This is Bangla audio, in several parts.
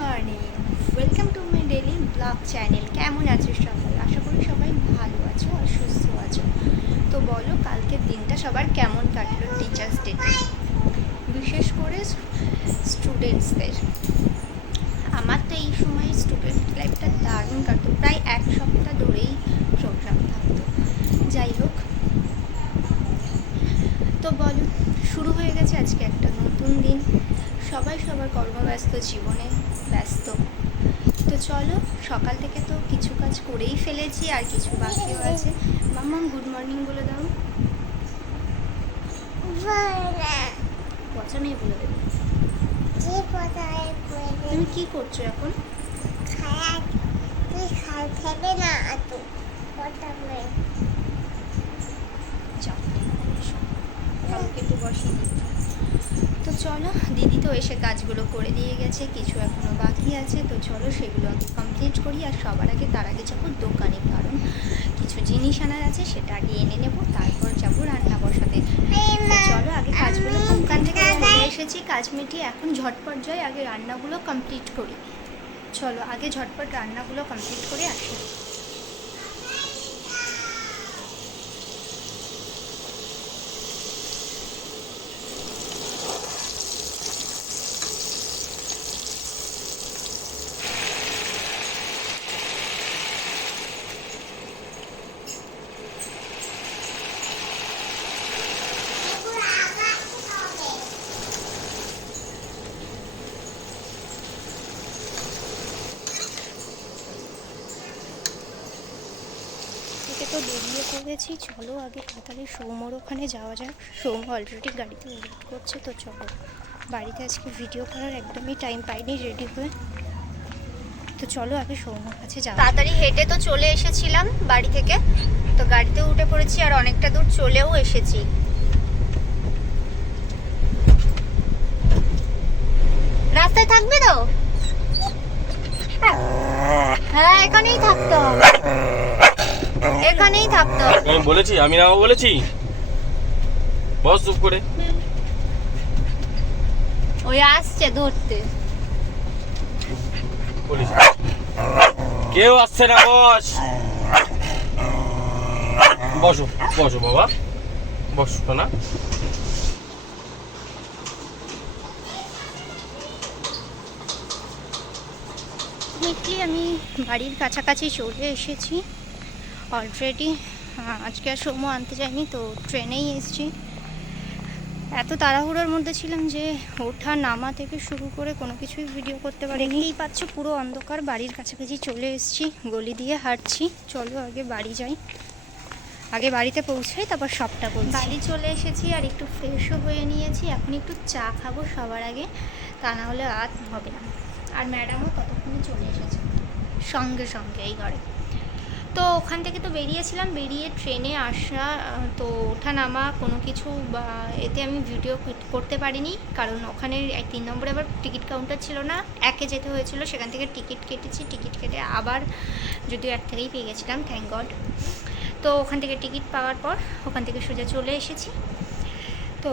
Morning, welcome to my daily blog channel. কেমন আছো সবাই? আশা করি সবাই ভালো আছো আর সুস্থ আছো। তো বলো, কালকের দিনটা সবার কেমন কাটলো টিচার্স ডেতে, বিশেষ করে স্টুডেন্টসদের। আমার তো এই সময় স্টুডেন্ট লাইফটা দারুণ কাটতো, প্রায় এক সপ্তাহ ধরেই প্রোগ্রাম থাকতো। যাই হোক, তো বলো, শুরু হয়ে গেছে আজকে একটা নতুন দিন। সবাই সবার কর্মব্যস্ত জীবনে ব্যস্ত। তো চলো, সকাল থেকে তো কিছু কাজ করেই ফেলেছি, আর কিছু বাকিও আছে। মাম্মাম গুড মর্নিং বলে দাও। পচা মেয়ে বলে দেবে। তুমি কি করছো এখন? একটু বসি। তো চলো, দিদি তো এসে কাজগুলো করে দিয়ে গেছে, কিছু এখনো বাকি আছে। তো চলো সেগুলো আগে কমপ্লিট করি, আর সবার আগে তার আগে যাবো দোকানে, কারণ কিছু জিনিস আনার আছে, সেটা আগে এনে নেবো, তারপর যাবো রান্না বসাতে। তো চলো, আগে কাজগুলো দোকান থেকে চলে এসেছি, কাজ মিটিয়ে এখন ঝটপট যাই, আগে রান্নাগুলো কমপ্লিট করি। চলো আগে ঝটপট রান্নাগুলো কমপ্লিট করে আসি। তো বেরিয়ে পড়েছি, চলো আগে তাড়াতাড়ি সৌম্যর ওখানে যাওয়া যাক। সৌম্য অলরেডি গাড়িতে ওয়েট করছে। তো চলো, বাড়িতে আজকে ভিডিও করার একদমই টাইম পাইনি রেডি হয়ে। তো চলো আগে সৌম্যর কাছে যাওয়া। তাড়াতাড়ি হেঁটে তো চলে এসেছিলাম বাড়ি থেকে, তো গাড়িতে উঠে পড়েছি, আর অনেকটা দূর চলেও এসেছি। রাস্তায় থাকবে তো? হ্যাঁ, এখানেই থাকতে হবে, এখানেই থাকতে হবে। আমি বলেছি, আমি না বলেছি, বস চুপ করে। ওই আসছে ধরতে। বলিস কেউ আসছে না, বস। বসো বসো বাবা, বসো না। মিটলি আমি বাড়ির কাছাকাছি চলে এসেছি অলরেডি। আজকে আর সৌম্য আনতে যাইনি, তো ট্রেনেই এসেছি। এত তাড়াহুড়োর মধ্যে ছিলাম যে ওঠা নামা থেকে শুরু করে কোনো কিছুই ভিডিও করতে পারিনি। এই পাচ্ছ পুরো অন্ধকার, বাড়ির কাছাকাছি চলে এসেছি, গলি দিয়ে হাঁটছি। চলো আগে বাড়ি যাই, আগে বাড়িতে পৌঁছাই, তারপর সবটা বলছি। বাড়ি চলে এসেছি আর একটু ফ্রেশও হয়ে নিয়েছি। এখন একটু চা খাবো সবার আগে, তা না হলে আর হবে না। আর ম্যাডামও ততক্ষণে চলে এসেছে সঙ্গে সঙ্গে এই ঘরে। তো ওখান থেকে তো বেরিয়েছিলাম, বেরিয়ে ট্রেনে আসা, তো ওঠা নামা কোনো কিছু বা এতে আমি ভিডিও করতে পারিনি, কারণ ওখানে 3 নম্বরে আবার টিকিট কাউন্টার ছিল না, একে যেতে হয়েছিল, সেখান থেকে টিকিট কেটেছি। টিকিট কেটে আবার, যদিও এক থেকেই পেয়ে গেছিলাম, থ্যাংক গড। তো ওখান থেকে টিকিট পাওয়ার পর ওখান থেকে সোজা চলে এসেছি। তো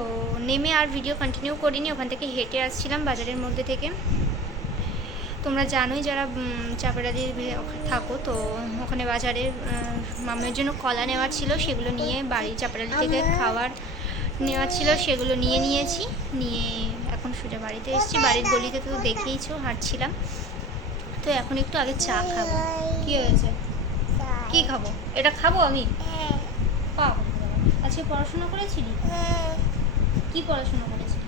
নেমে আর ভিডিও কন্টিনিউ করিনি, ওখান থেকে হেঁটে আসছিলাম বাজারের মধ্যে থেকে। তোমরা জানোই যারা চাপড়াদির থাকো, তো ওখানে বাজারে মামের জন্য কলা নেওয়ার ছিল, সেগুলো নিয়ে বাড়ি চাপড়াদি থেকে খাবার নেওয়ার ছিল, সেগুলো নিয়েছি। নিয়ে এখন সোজা বাড়িতে এসেছি। বাড়ির গলিতে তো দেখেইছো হাঁটছিলাম। তো এখন একটু আগে চা খাবো। কি হয়েছে? কি খাবো? এটা খাবো আমি? পাবো। আজকে পড়াশোনা করেছিলি? কি পড়াশোনা করেছিলি?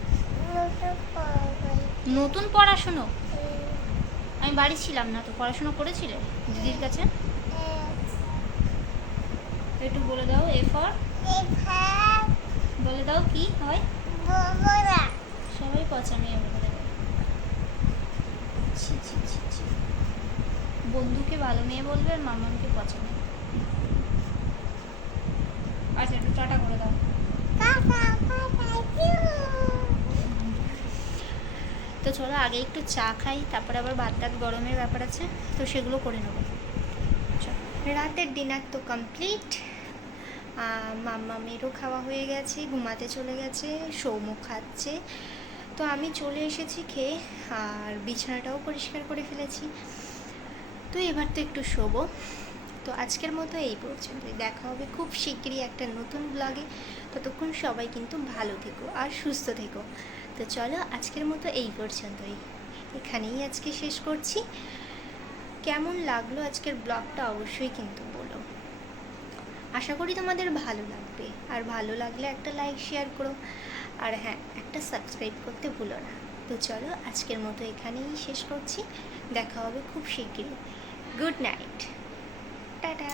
নতুন পড়াশুনো? আমি বাড়ি ছিলাম না, তো পড়াশোনা করেছিলে দিদির কাছে? একটু বলে দাও। এ ফর বলে দাও কি হয়? সবাই পচা মেয়ে বলে দেবে। বন্ধুকে ভালো মেয়ে বলবে, আর মামাকে পচা মেয়ে। আচ্ছা, একটু টাটা করে দাও। তো চলো আগে একটু চা খাই, তারপরে আবার ভাত টাত গরমের ব্যাপার আছে, তো সেগুলো করে নেবো। রাতের ডিনার তো কমপ্লিট, মাম্মা মেয়েরও খাওয়া হয়ে গেছে, ঘুমাতে চলে গেছে, সৌম্য খাচ্ছে। তো আমি চলে এসেছি খেয়ে, আর বিছানাটাও পরিষ্কার করে ফেলেছি। তো এবার তো একটু শোবো। তো আজকের মতো এই পর্যন্তই, দেখা হবে খুব শিগগিরই একটা নতুন ব্লগে। ততক্ষণ সবাই কিন্তু ভালো থেকো আর সুস্থ থেকো। তো চলো আজকের মতো এই পর্যন্তই, এখানেই আজকে শেষ করছি। কেমন লাগলো আজকের ব্লগটা অবশ্যই কিন্তু বলো। আশা করি তোমাদের ভালো লাগবে, আর ভালো লাগলে একটা লাইক শেয়ার করো, আর হ্যাঁ, একটা সাবস্ক্রাইব করতে ভুলো না। তো চলো আজকের মতো এখানেই শেষ করছি, দেখা হবে খুব শিগগিরই। Good night, tata.